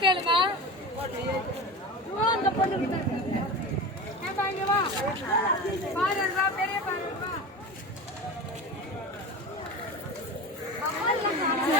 கேளுமா அந்த பொண்ணு பாருங்க பெரிய பாருங்க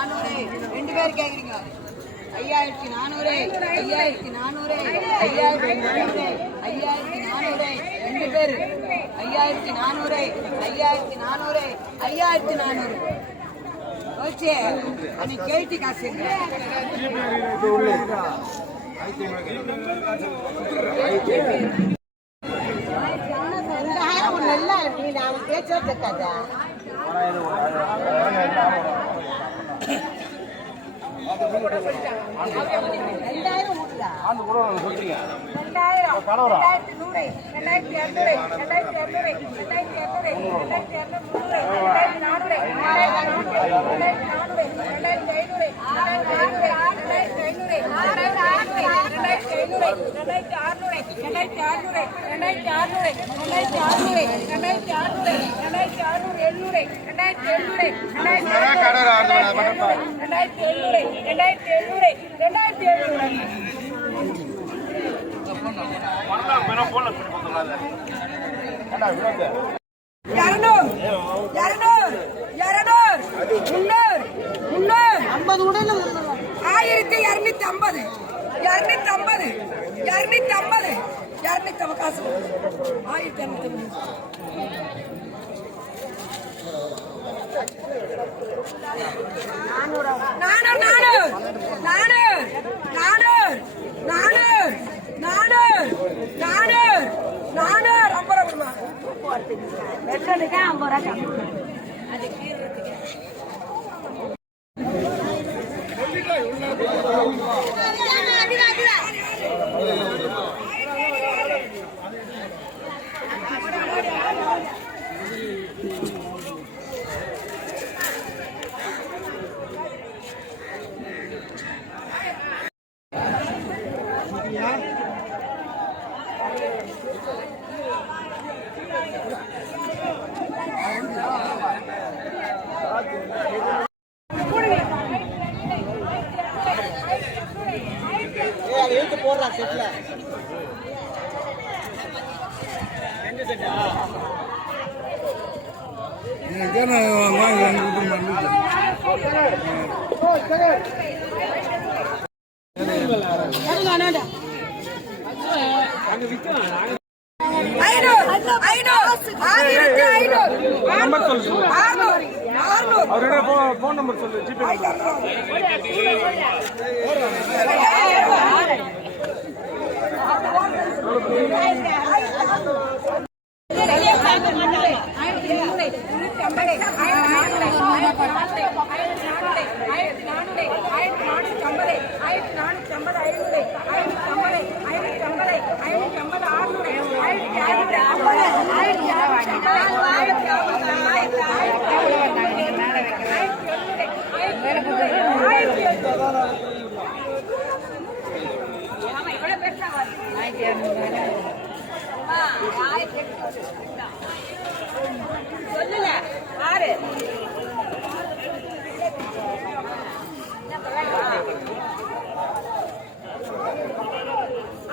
நானூறு. ரெண்டு பேர் கேக்குறீங்க. ஐயாயிரத்தி நானூறு. ஐயாயிரத்தி நானூறு. ஐயாயிரத்தி நானூறு. ஐயாயிரத்தி நானூறு. ரெண்டு பேர். ஐயாயிரத்தி நானூறு. ஐயாயிரத்தி நானூறு. ஐயாயிரத்தி நானூறு. ஓகே. அன்னைக்கு கேட்டு காசு இல்லை ரெண்டாயிரம் நீ ரெண்டாயிரத்தி ஐநூறு. ரெண்டாயிரத்தி ஐநூறு. ரெண்டாயிரத்தி ஐநூறு. போன போன போன போன இரநூத்தி ஐம்பது இரநூத்தி ஐம்பது காசு ஆயிரத்தி இரநூத்தி நானூறு நானூறு நானூறு நானூறு நானூறு நானூறு நானூறு நானூறு. ஐம்பது ரூபா ஐம்பது ரூபா போடுறா செட்ல. வாங்கி கொடுத்துருமா நம்பர் சொல்லு அவரோட போன் நம்பர் சொல்லு ஜிபே சொல்லுங்க ஆறு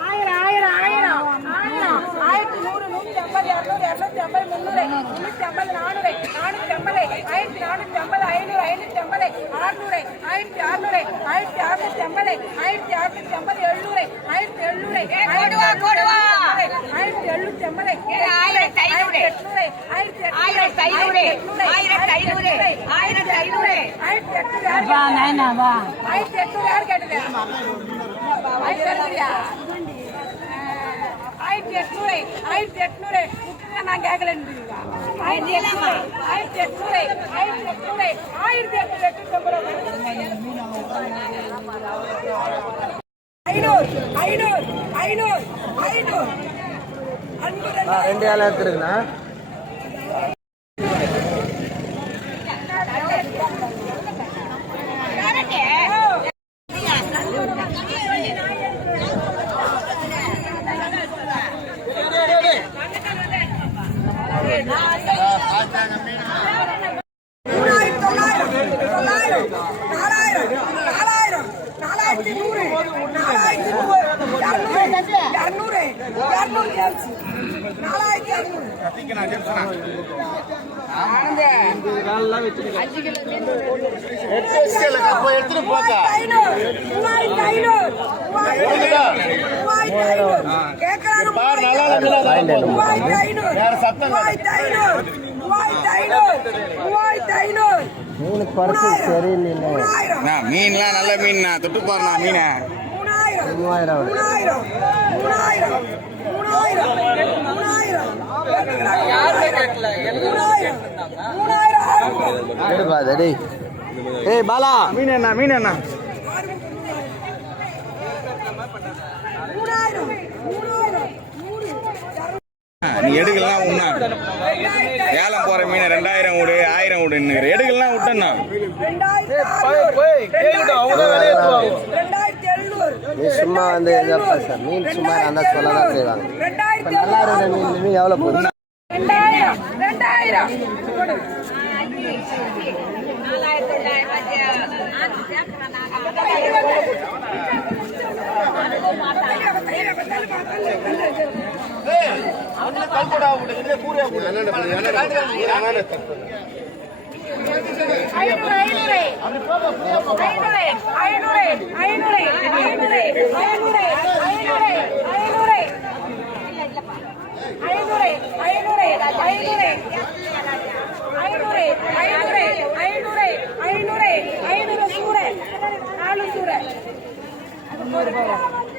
ஆயிரம் ஆயிரம் ஆயிரம் ஆயிரம் ஆயிரத்தி நூறு நூத்தி ஐம்பது இரநூறு இரநூத்தி ஐம்பது முந்நூறு முன்னூத்தி ஐம்பது நானூறு நானூத்தி ஐம்பது ஆயிரத்தி நானூத்தி ஐம்பது ஐநூறு ஐநூத்தி ஐம்பது ஆறுநூறு ஆயிரத்தி அறுநூறு ஆயிரத்தி அறுநூத்தி ஐம்பது ஆயிரத்தி அறுநூத்தி ஐம்பது எழுநூறு ஆயிரத்தி எழுநூறு கொடுவா, கொடுவா. ஆயிரத்தி எழுநூத்தி ஐம்பது ஆயிரத்தி ஐநூறு. ஆயிரத்தி ஐநூறு ஆயிரத்தி ஐநூறு ஆயிரத்தி ஐநூறு ஆயிரத்தி எட்நூறு யாரு நாயனாவா ஆயிரத்தி எட்நூறு யாரு கேட்டது ஆயிரத்தி எட்நூறியா ஆயிரத்தி எட்நூறு ஆயிரத்தி எட்நூறு நான் கேட்கலன்றீங்களா ஆயிரத்தி எட்நூறு ஆயிரத்தி எட்நூறு ஆயிரத்தி எட்நூறு ஆயிரத்தி எட்நூறு ஐநூறு ஐநூறு ஐநூறு ஐநூறு. அன்பு ரெண்டு ஏழை எடுத்துருக்குண்ணா அறுநூறு கேர்ச்சு எடுத்துட்டு போக்கா மூவாயிரத்தி ஐநூறு மூவாயிரத்தி ஐநூறு கேட்கறாரு மூவாயிரத்தி ஐநூறு மீனுக்கு சரியில்லை மீன்லாம் நல்ல மீன் தொட்டு பாருண்ணா மீனை. மூவாயிரம் மூணாயிரம். மூணாயிரம். மூணாயிரம். ஏய் பாலா. மீன் என்ன மீன் என்ன நீ எடுக்கலாம் உண்ணா. ஏலம் போற மீன் ரெண்டாயிரம் விடு ஆயிரம் விடுன்னு எடுக்கலாம் விட்டண்ணா. நீ சும்மா வந்து இதப்பா சார். மீன் சும்மா இருந்தா சொல்ல தான் செய்வாங்க. இப்போ நல்லா இருக்கிற மீன் மீன் எவ்வளோ போகுது ரெண்டாயிரம் ரெண்டாயிரம் ஐநூறு ஐநூறு ஐநூறு ஐநூறு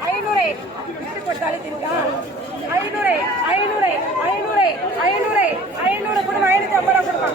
ஐநூறு ஐநூறு கொடுத்தாலும் திருக்கா ஐநூறு ஐநூறு ஐநூறு ஐநூறு ஐநூறு கொடுங்க ஐநூத்தி ஐம்பது ரூபா